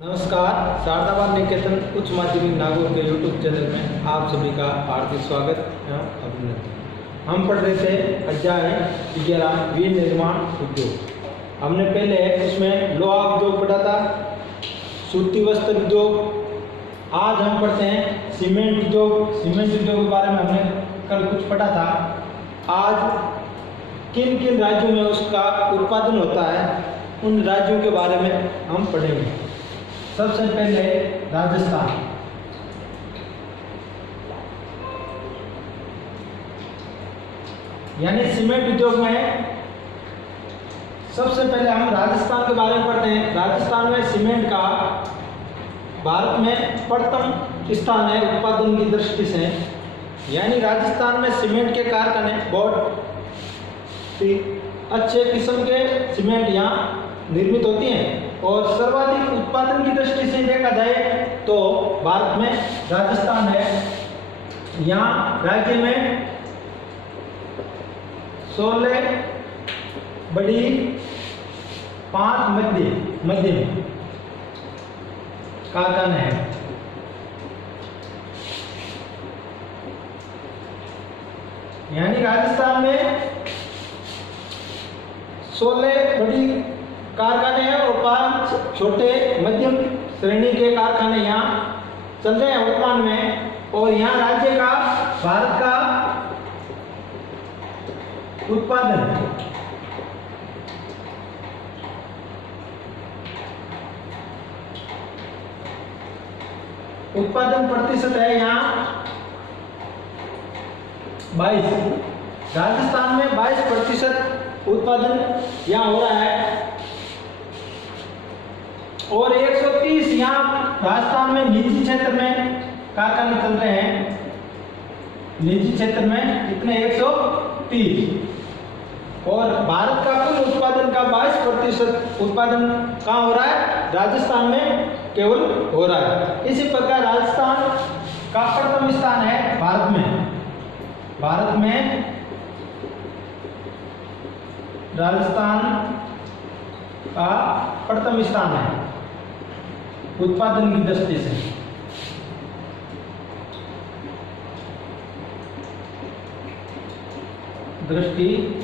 नमस्कार, शारदाबाद निकेतन उच्च माध्यमिक नागौर के यूट्यूब चैनल में आप सभी का हार्दिक स्वागत एवं अभिनंदन। हम पढ़ रहे थे अध्याय 11 वीर निर्माण उद्योग। हमने पहले उसमें लोहा उद्योग पढ़ा था, सूती वस्त्र उद्योग। आज हम पढ़ते हैं सीमेंट उद्योग। सीमेंट उद्योग के बारे में हमने कल कुछ पढ़ा था। आज किन किन राज्यों में उसका उत्पादन होता है उन राज्यों के बारे में हम पढ़ेंगे। सबसे पहले राजस्थान। यानी सीमेंट उद्योग में सबसे पहले हम राजस्थान के बारे में पढ़ते हैं। राजस्थान में सीमेंट का भारत में प्रथम स्थान है उत्पादन की दृष्टि से। यानी राजस्थान में सीमेंट के कारखाने बहुत अच्छे किस्म के सीमेंट यहाँ निर्मित होती हैं और सर्वाधिक उत्पादन की दृष्टि से देखा जाए तो भारत में राजस्थान है। यहाँ राज्य में 16 बड़ी 5 मध्यम कारखाने हैं। यानी राजस्थान में 16 बड़ी कारखाने हैं और 5 छोटे मध्यम श्रेणी के कारखाने यहाँ चल रहे हैं वर्तमान में। और यहाँ राज्य का भारत का उत्पादन प्रतिशत है यहाँ 22। राजस्थान में 22% उत्पादन यहाँ हो रहा है और 130 यहाँ राजस्थान में निजी क्षेत्र में कारखाने चल रहे हैं। निजी क्षेत्र में कितने 130। और भारत का कुल उत्पादन का 22% उत्पादन कहाँ हो रहा है? राजस्थान में केवल हो रहा है। इसी प्रकार राजस्थान का प्रथम स्थान है भारत में राजस्थान का प्रथम स्थान है उत्पादन की दृष्टि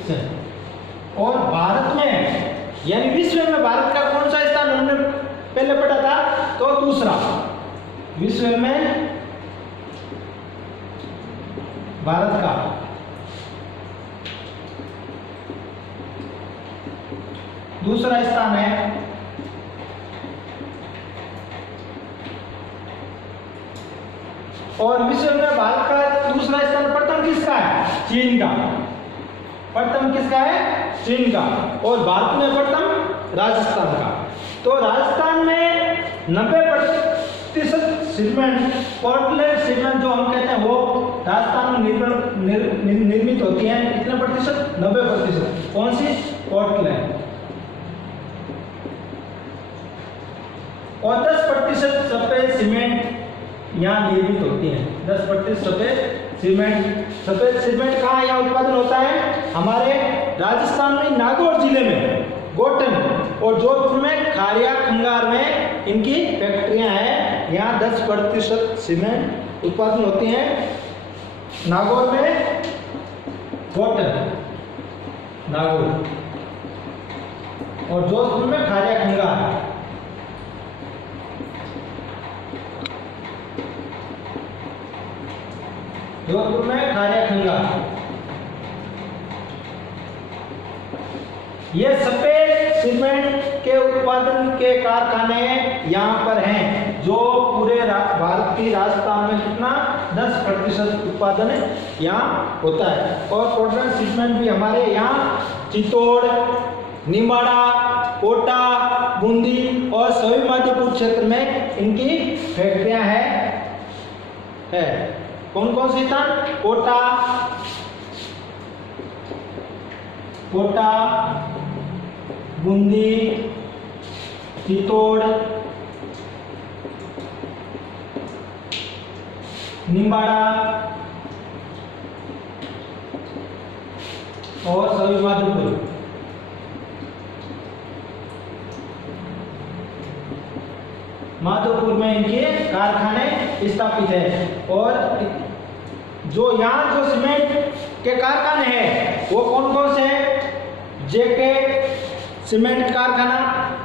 से। और भारत में यानी विश्व में भारत का कौन सा स्थान हमने पहले पढ़ा था? तो दूसरा। विश्व में भारत का दूसरा स्थान है। और विश्व में भारत का दूसरा स्थान प्रथम किसका है? चीन का। प्रथम किसका है? चीन का। और भारत में प्रथम राजस्थान का। तो राजस्थान में 90% सीमेंट, पोर्टलैंड सीमेंट जो हम कहते हैं वो राजस्थान में निर्मित होती है। कितने प्रतिशत? 90%। कौन सी? पोर्टलैंड। और 10% सफेद सीमेंट यहाँ निर्मित होती है। 10% सफेद सीमेंट कहाँ यहाँ उत्पादन होता है? हमारे राजस्थान में नागौर जिले में गोटन और जोधपुर में खारिया खंगार में इनकी फैक्ट्रियां हैं। यहाँ 10% सीमेंट उत्पादन होती हैं। नागौर में गोटन नागौर और जोधपुर में खारिया खंगार। जोधपुर में खारिया खंगार। ये सफेद सीमेंट के उत्पादन के कारखाने यहाँ पर हैं जो पूरे भारत की राजस्थान में कितना 10% उत्पादन यहाँ होता है। और पोर्टलैंड सीमेंट भी हमारे यहाँ चित्तौड़, निम्बाड़ा, कोटा, बूंदी और सभी माधोपुर क्षेत्र में इनकी फैक्ट्रियां है। कौन कौन सी स्थान? कोटा, बूंदी, चित्तौड़, निम्बाड़ा और सभी माधोपुर। माधोपुर में इनके कारखाने स्थापित है। और जो यहाँ जो सीमेंट के कारखाने हैं वो कौन कौन से हैं? जेके सीमेंट कारखाना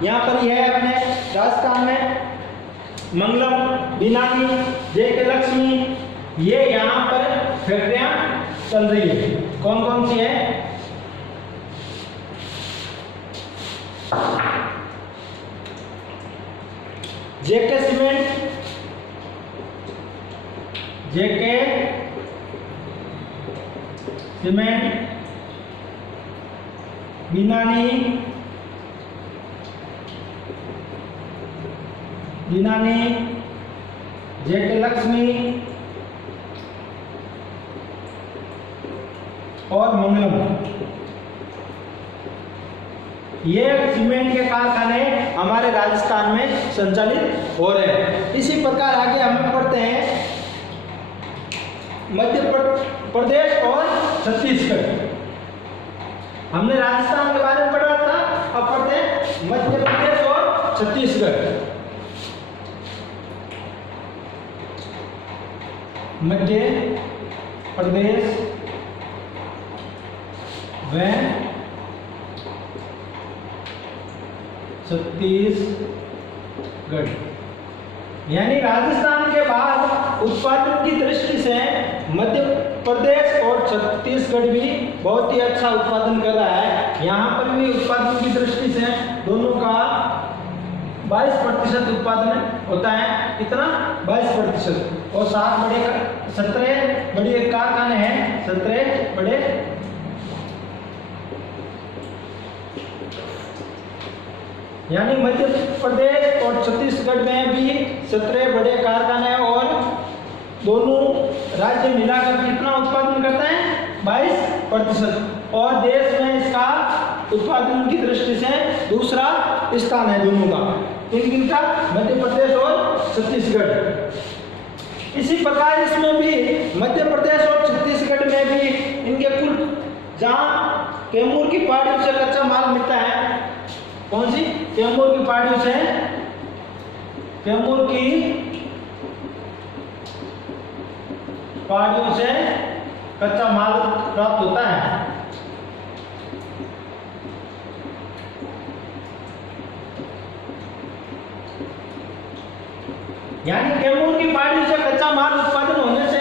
यहाँ पर ही है अपने राजस्थान में, मंगलम, बिनानी, जेके लक्ष्मी, ये यहाँ पर फैक्ट्रियाँ चल रही है। कौन कौन सी है? जेके सीमेंट, जेके सीमेंट, बिनानी, जेके लक्ष्मी और मंगलम, ये सीमेंट के कारखाने हमारे राजस्थान में संचालित हो रहे हैं। इसी प्रकार आगे हम पढ़ते हैं मध्य प्रदेश और छत्तीसगढ़। हमने राजस्थान के बारे में पढ़ा था, अब पढ़ते हैं मध्य प्रदेश और छत्तीसगढ़। मध्य प्रदेश व छत्तीसगढ़, यानी राजस्थान के बाद उत्पादन की दृष्टि से मध्य प्रदेश और छत्तीसगढ़ भी बहुत ही अच्छा उत्पादन कर रहा है। यहाँ पर भी उत्पादन की दृष्टि से दोनों का 22% उत्पादन होता है। कितना? 22%। और 17 बड़े कारखाने हैं, 17 बड़े यानी मध्य प्रदेश और छत्तीसगढ़ में भी 17 बड़े कारखाने हैं और दोनों राज्य मिलाकर कितना उत्पादन करते हैं? 22%। और देश में इसका उत्पादन की दृष्टि से दूसरा स्थान है दोनों का, किनका? मध्य प्रदेश और छत्तीसगढ़। इसी प्रकार इसमें भी मध्य प्रदेश और छत्तीसगढ़ में भी इनके कुल जहाँ कैमूर की पहाड़ियों से कच्चा माल मिलता है, कौन सी? कैमूर की पहाड़ियों से, कैमूर की पहाड़ियों से कच्चा माल प्राप्त होता है। यानी कैमूर की पहाड़ियों से कच्चा माल उत्पादन होने से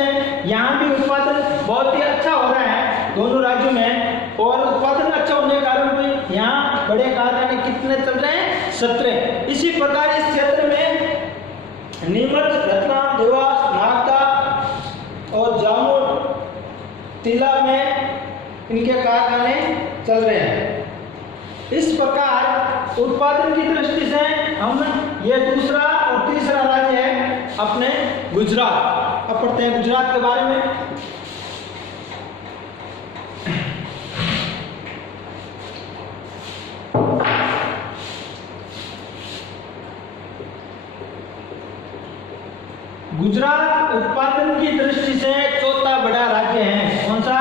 यहाँ भी उत्पादन बहुत ही अच्छा हो रहा है दोनों राज्यों में। और उत्पादन अच्छा होने के कारण भी यहाँ बड़े कारखाने कितने चल रहे हैं? 17। इसी प्रकार इस क्षेत्र में नीमच, रत्ना, देवास, नागदा और जामुन, तिला में इनके कारखाने चल रहे हैं। इस प्रकार उत्पादन की दृष्टि से हम ये दूसरा और तीसरा राज्य है अपने गुजरात। अब पढ़ते हैं गुजरात के बारे में। गुजरात उत्पादन की दृष्टि से चौथा बड़ा राज्य है। कौन सा?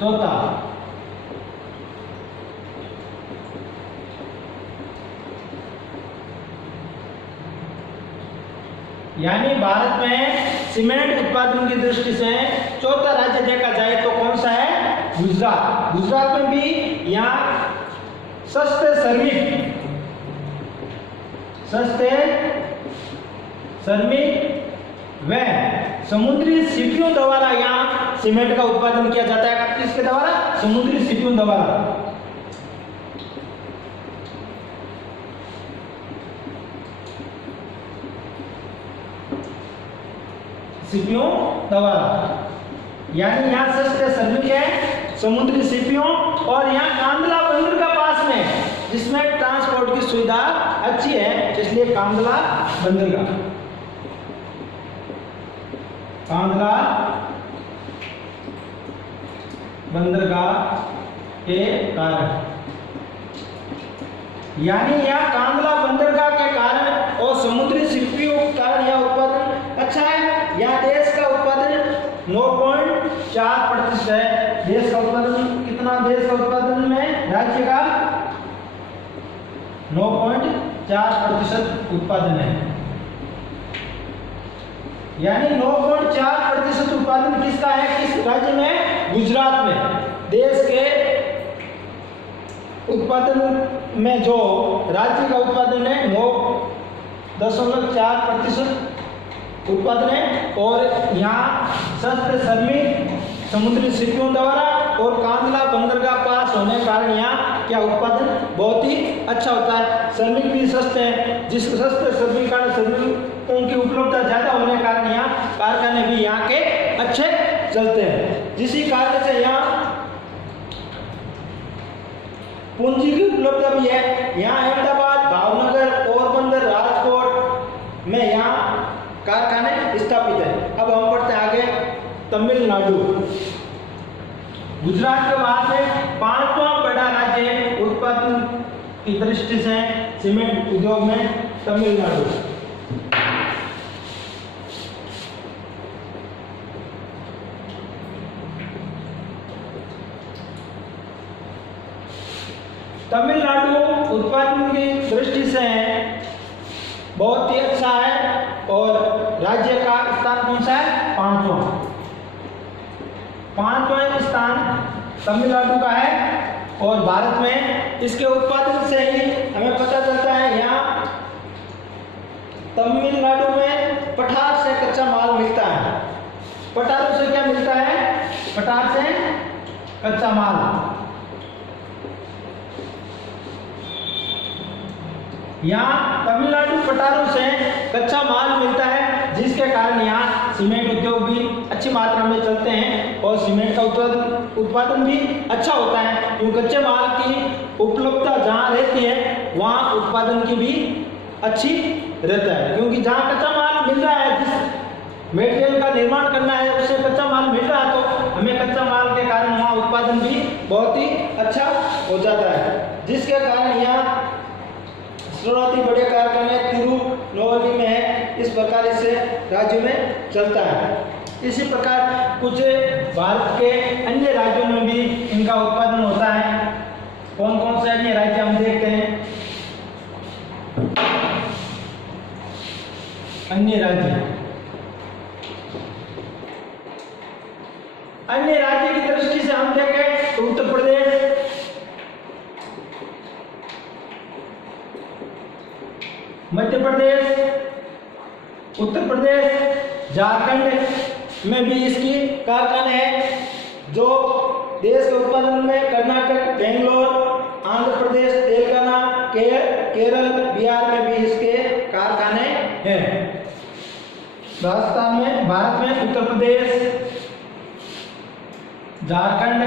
चौथा। यानी भारत में सीमेंट उत्पादन की दृष्टि से चौथा राज्य देखा जाए तो कौन सा है? गुजरात। गुजरात में भी यहाँ सस्ते श्रमिक व समुद्री सीपियों द्वारा यहाँ सीमेंट का उत्पादन किया जाता है। किसके द्वारा? समुद्री सीपियों द्वारा। सीपियों द्वारा, यानी यहाँ सस्ते श्रमिक है, समुद्री सीपियों, और यहाँ कांदला बंदर का पास में जिसमें ट्रांसपोर्ट की सुविधा अच्छी है, इसलिए कांदला बंदरगाह। कांदला बंदरगाह के कारण, यानी यहाँ कांदला बंदरगाह के कारण और समुद्री सीपियों के कारण यह उत्पादन अच्छा है। यहाँ देश का उत्पादन 9.4% है। देश का उत्पादन कितना? देश का उत्पादन में राज्य का 9.4% उत्पादन है। यानी 9.4% उत्पादन किसका है, किस राज्य में, गुजरात में। देश के उत्पादन में जो राज्य का उत्पादन है 9.4% उत्पादन है। और यहाँ शस्त्र श्रमिक समुद्री शिपियों द्वारा और कांदला बंदरगाह पास होने के कारण यहाँ क्या उत्पादन बहुत ही अच्छा होता है। श्रमिक भी सस्ते हैं, जिस शस्त्र श्रमिक कारण श्रमिकों की उपलब्धता ज़्यादा होने के कारण यहाँ कारखाने भी यहाँ के अच्छे चलते हैं। जिसी कारण से यहाँ पूंजी की उपलब्धता भी है। यहाँ अहमदाबाद, भावनगर, पोरबंदर, राजकोट में यहाँ कारखाने स्थापित है। अब हम पढ़ते हैं आगे तमिलनाडु। गुजरात के बाद में 5वां बड़ा राज्य है उत्पादन की दृष्टि से सीमेंट उद्योग में तमिलनाडु। तमिलनाडु उत्पादन की दृष्टि से बहुत ही अच्छा है और राज्य का स्थान कौन सा है, 5वां स्थान तमिलनाडु का है। और भारत में इसके उत्पादन से ही हमें पता चलता है यहाँ तमिलनाडु में पठार से कच्चा माल मिलता है। पठारों से क्या मिलता है, पठार से कच्चा माल। यहाँ तमिलनाडु पठारों से कच्चा माल मिलता है, जिसके कारण यहाँ सीमेंट उद्योग भी अच्छी मात्रा में चलते हैं और सीमेंट का उत्पादन भी अच्छा होता है। क्योंकि कच्चे माल की उपलब्धता जहाँ रहती है वहाँ उत्पादन की भी अच्छी रहता है। क्योंकि जहाँ कच्चा माल मिल रहा है, जिस मेटेरियल का निर्माण करना है उससे कच्चा माल मिल रहा है, तो हमें कच्चा माल के कारण वहाँ उत्पादन भी बहुत ही अच्छा हो जाता है। जिसके कारण यहाँ शुरुआती बड़े कारखाने तिरुनेलवेली में है। इस प्रकार से राज्य में चलता है। इसी प्रकार कुछ भारत के अन्य राज्यों में भी इनका उत्पादन होता है। कौन कौन से अन्य राज्य हम देखते हैं। अन्य राज्य की दृष्टि से हम देखें तो उत्तर प्रदेश, मध्य प्रदेश, उत्तर प्रदेश, झारखंड में भी इसकी कारखाने हैं। जो देश के उत्पादन में कर्नाटक, बेंगलोर, आंध्र प्रदेश, तेलंगाना, केरल, बिहार में भी इसके कारखाने हैं। राजस्थान में, भारत में उत्तर प्रदेश, झारखंड,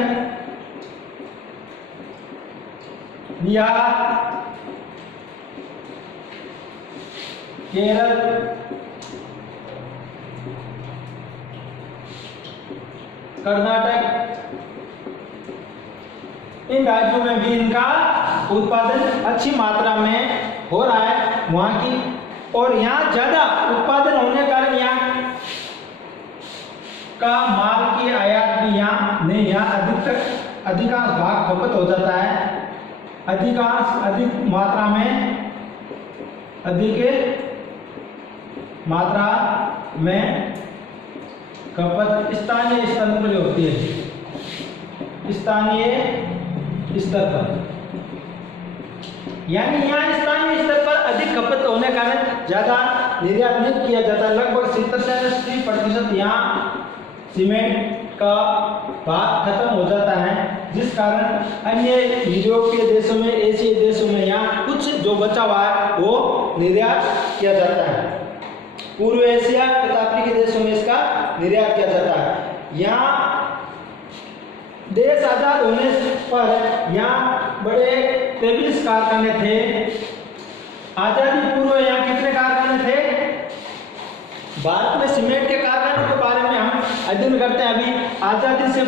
बिहार, केरल, कर्नाटक, इन राज्यों में भी इनका उत्पादन अच्छी मात्रा में हो रहा है वहाँ की। और यहाँ ज़्यादा उत्पादन होने के कारण यहाँ का माल की आयात भी यहाँ अधिकांश भाग खपत हो जाता है। अधिक मात्रा में खपत स्थानीय स्तर पर होती है। स्थानीय स्तर पर यानी यहाँ स्थानीय स्तर पर अधिक खपत होने के कारण ज़्यादा निर्यात नहीं किया जाता। लगभग 70% यहाँ सीमेंट का भाग खत्म हो जाता है, जिस कारण अन्य यूरोपीय देशों में, एशियाई देशों में यहाँ कुछ जो बचा हुआ है वो निर्यात किया जाता है। पूर्व एशिया तथा अफ्रीकी देशों में इसका निर्यात किया जाता है। यहाँ देश आजाद होने पर यहाँ बड़े 23 कारखाने थे। आजादी पूर्व यहाँ कितने कारखाने थे? भारत में सीमेंट के कारखाने के बारे में हम अध्ययन करते हैं। अभी आजादी से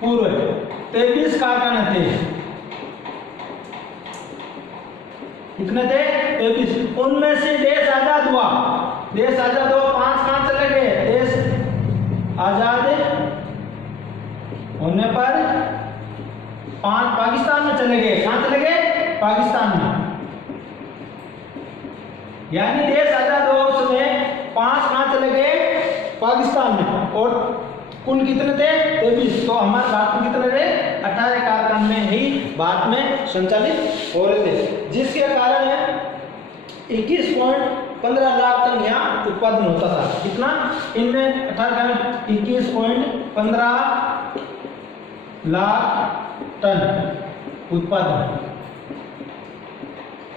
पूर्व 23 कारखाने थे। कितने थे? 23। उनमें से देश आजाद हुआ, 5 कहाँ चले गए? देश आजाद होने पर 5 पाकिस्तान में चले गए। कहाँ चले गए? पाकिस्तान में। यानी देश आजाद हुआ उस समय 5 कहाँ चले गए, पाकिस्तान में, और कुल कितने थे 23। तो हमारे भारत में कितने रहे 18 कारखाने ही भारत में संचालित हो रहे थे, जिसके कारण 21.15 लाख टन यहाँ उत्पादन होता था। कितना इनमें 18 में 21.15 लाख टन उत्पादन,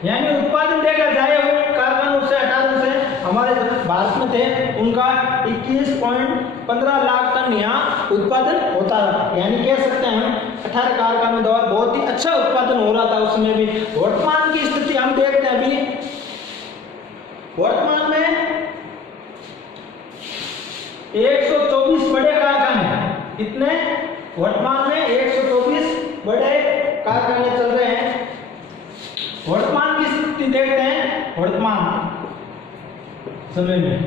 यानी उत्पादन देखा जाए वो कारखानों से 18 से हमारे भारत में थे उनका 21.15 लाख टन यहाँ उत्पादन होता था। यानी कह सकते हैं हम 18 कारखानों द्वारा बहुत ही अच्छा उत्पादन हो रहा था उसमें भी। वर्तमान की स्थिति हम देखते हैं, अभी वर्तमान में 124 बड़े कारखाने, इतने वर्तमान में 124 बड़े कारखाने चल रहे हैं। वर्तमान की स्थिति देखते हैं, वर्तमान समय में,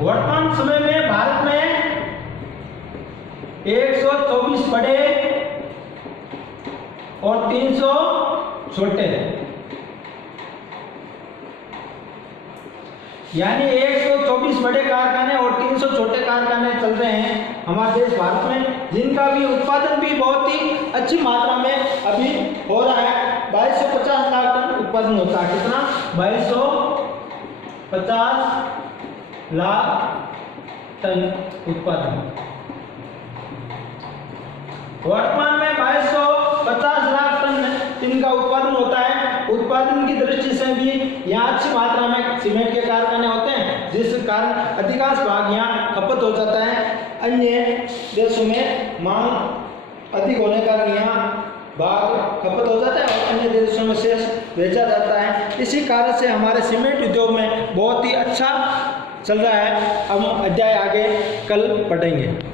वर्तमान समय में भारत में 124 बड़े और 300 छोटे, यानी 124 बड़े कारखाने और 300 छोटे कारखाने चल रहे हैं हमारे देश भारत में, जिनका भी उत्पादन भी बहुत ही अच्छी मात्रा में अभी हो रहा है। 2250 लाख टन उत्पादन होता है। कितना 2250 लाख टन उत्पादन। वर्तमान में 2250 लाख टन इनका उत्पादन होता है। उत्पादन की दृष्टि से भी यहाँ अच्छी मात्रा में सीमेंट के कारखाने होते हैं, जिस कारण अधिकांश भाग यहाँ खपत हो जाता है। अन्य देशों में मांग अधिक होने के कारण यहाँ भाग खपत हो जाता है और अन्य देशों में शेष बेचा जाता है। इसी कारण से हमारे सीमेंट उद्योग में बहुत ही अच्छा चल रहा है। हम अध्याय आगे कल पढ़ेंगे।